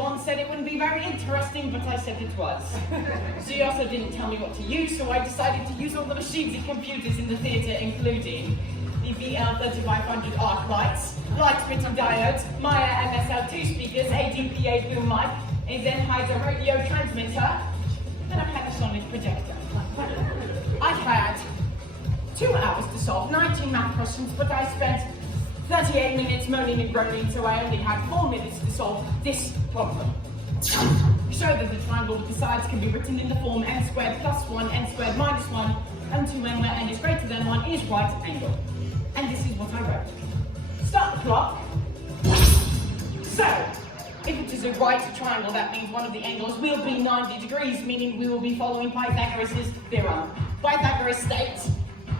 once said it wouldn't be very interesting, but I said it was. She also didn't tell me what to use, so I decided to use all the machines and computers in the theatre, including the VL3500 arc lights, light-splitting diodes, Maya MSL2 speakers, ADPA boom mic, a Sennheiser radio transmitter, and a Panasonic projector. I had 2 hours to solve 19 math questions, but I spent 38 minutes moaning and groaning, so I only had 4 minutes to solve this problem. Show that the triangle with the sides can be written in the form n squared plus 1, n squared minus 1, and 2n where n is greater than 1 is right angle. And this is what I wrote. Start the clock. So, if it is a right triangle, that means one of the angles will be 90 degrees, meaning we will be following Pythagoras' theorem. Pythagoras states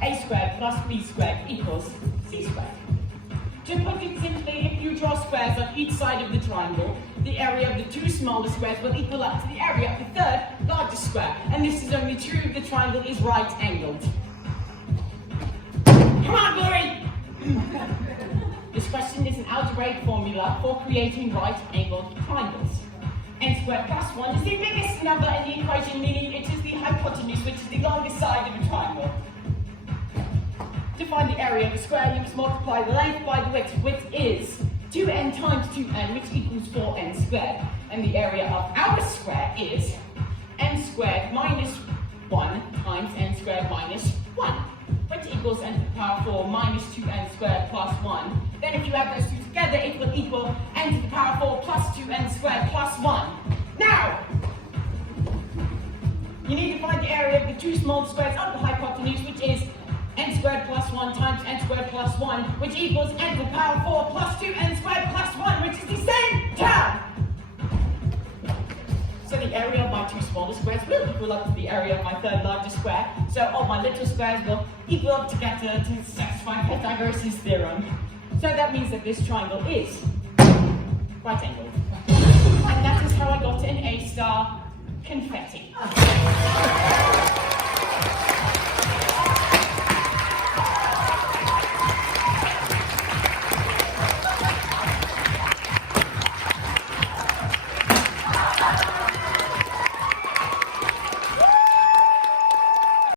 a squared plus b squared equals c squared. To put it simply, if you draw squares on each side of the triangle, the area of the 2 smaller squares will equal up to the area of the 3rd largest square. And this is only true if the triangle is right angled. Come on, Glory! This question is an algebraic formula for creating right-angled triangles. N squared plus 1 is the biggest number in the equation, meaning it is the hypotenuse, which is the longest side of a triangle. To find the area of a square, you must multiply the length by the width. Width is 2n times 2n, which equals 4n squared. And the area of our square is n squared minus 1 times n squared minus 1, which equals n to the power 4 minus 2n squared plus 1. Then if you add those two together, it will equal n to the power 4 plus 2n squared plus 1. Now, you need to find the area of the 2 small squares of the hypotenuse, which is n squared plus 1 times n squared plus 1, which equals n to the power 4 plus 2n squared plus 1, which is the same term. So the area of my 2 smaller squares will equal up to the area of my 3rd largest square. So all my little squares will equal up together to satisfy Pythagoras' theorem. So that means that this triangle is right angled. And that is how I got an A star confetti.